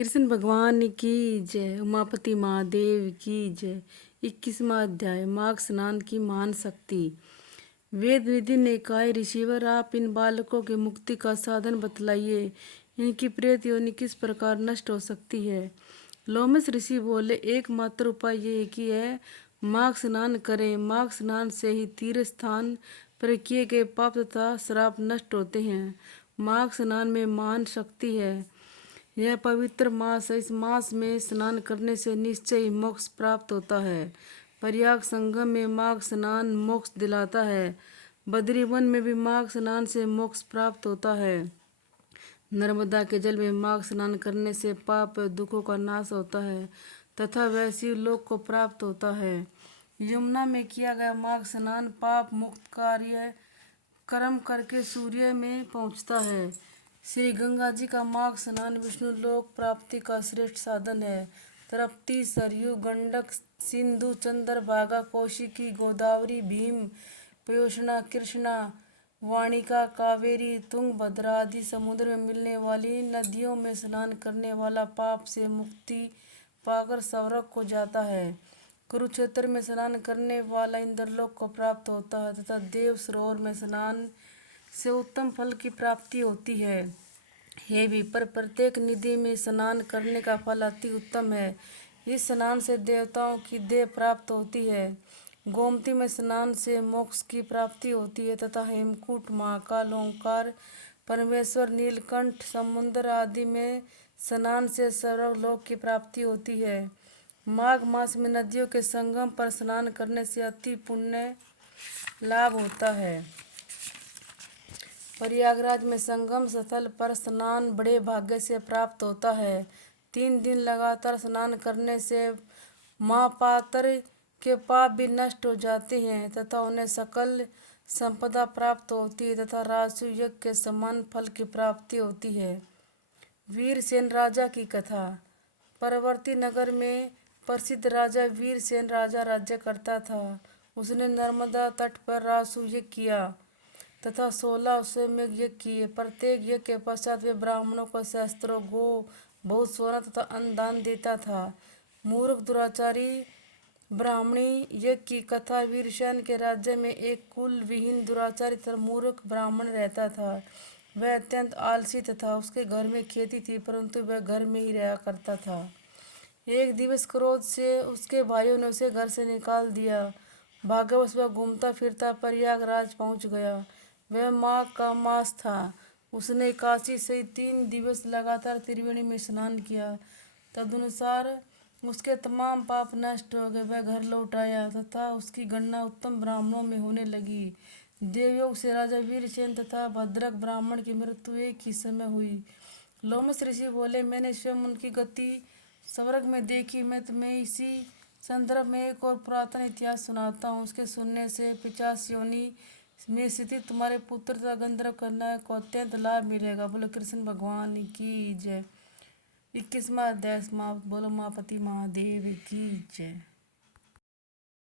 कृष्ण भगवान की जय। उमापति महादेव की जय। 21वां अध्याय माघ स्नान की महान शक्ति। वेद विधि ने कहा, ऋषिवर आप इन बालकों की मुक्ति का साधन बतलाइए। इनकी प्रेत योनि किस प्रकार नष्ट हो सकती है। लोमस ऋषि बोले, एकमात्र उपाय ये है कि यह माघ स्नान करें। माघ स्नान से ही तीर्थ स्थान पर किए गए पाप तथा श्राप नष्ट होते हैं। माघ स्नान में महान शक्ति है। यह पवित्र मास है। इस मास में स्नान करने से निश्चय ही मोक्ष प्राप्त होता है। प्रयाग संगम में माघ स्नान मोक्ष दिलाता है। बद्री वन में भी माघ स्नान से मोक्ष प्राप्त होता है। नर्मदा के जल में माघ स्नान करने से पाप और दुखों का नाश होता है तथा वह शिवलोक को प्राप्त होता है। यमुना में किया गया माघ स्नान पाप मुक्त कार्य कर्म करके सूर्य में पहुंचता है। श्री गंगा जी का माघ स्नान विष्णु लोक प्राप्ति का श्रेष्ठ साधन है। तृप्ति सरयू गंडक सिंधु चंद्रभागा कौशिकी गोदावरी भीम पयोष्णा कृष्णा वाणिका कावेरी तुंगभद्रा आदि समुद्र में मिलने वाली नदियों में स्नान करने वाला पाप से मुक्ति पाकर स्वर्ग को जाता है। कुरुक्षेत्र में स्नान करने वाला इंद्रलोक को प्राप्त होता है तथा देव सरोवर में स्नान से उत्तम फल की प्राप्ति होती है। हे विप्र, प्रत्येक निधि में स्नान करने का फल अति उत्तम है। इस स्नान से देवताओं की देह प्राप्त होती है। गोमती में स्नान से मोक्ष की प्राप्ति होती है तथा हेमकूट महाकाल ओंकार परमेश्वर नीलकंठ समुद्र आदि में स्नान से स्वर्गलोक की प्राप्ति होती है। माघ मास में नदियों के संगम पर स्नान करने से अति पुण्य लाभ होता है। प्रयागराज में संगम स्थल पर स्नान बड़े भाग्य से प्राप्त होता है। 3 दिन लगातार स्नान करने से महापात्र के पाप भी नष्ट हो जाते हैं तथा उन्हें सकल संपदा प्राप्त होती है तथा राजसूय यज्ञ के समान फल की प्राप्ति होती है। वीरसेन राजा की कथा। परवर्ती नगर में प्रसिद्ध राजा वीरसेन राजा राज्य करता था। उसने नर्मदा तट पर राजसूय यज्ञ किया तथा 16 अश्वमेध यज्ञ किए। प्रत्येक यज्ञ के पश्चात वे ब्राह्मणों को शस्त्रों गो बहुत सोना तथा अन्न दान देता था। मूर्ख दुराचारी ब्राह्मणी यज्ञ की कथा। वीरसेन के राज्य में एक कुल विहीन दुराचारी तथा मूर्ख ब्राह्मण रहता था। वह अत्यंत आलसी तथा उसके घर में खेती थी परंतु वह घर में ही रहा करता था। एक दिवस क्रोध से उसके भाइयों ने उसे घर से निकाल दिया। भाग्यवश वह घूमता फिरता प्रयागराज पहुंच गया। वह माघ का मास था। उसने काशी से 3 दिवस लगातार त्रिवेणी में स्नान किया। तदनुसार उसके तमाम पाप नष्ट हो गए। वह घर लौट आया तथा उसकी गणना उत्तम ब्राह्मणों में होने लगी। देवयोग से राजा वीरसेन तथा भद्रक ब्राह्मण की मृत्यु एक ही समय हुई। लोमस ऋषि बोले, मैंने स्वयं उनकी गति स्वर्ग में देखी। मैं तुम्हें इसी संदर्भ में एक और पुरातन इतिहास सुनाता हूँ। उसके सुनने से 50 योनि में स्थित तुम्हारे पुत्र तथा गंधर्व कन्या को अत्यंत लाभ मिलेगा। बोलो कृष्ण भगवान की जय। 21वां अध्याय समाप्त। बोलो उमापति महादेव की जय।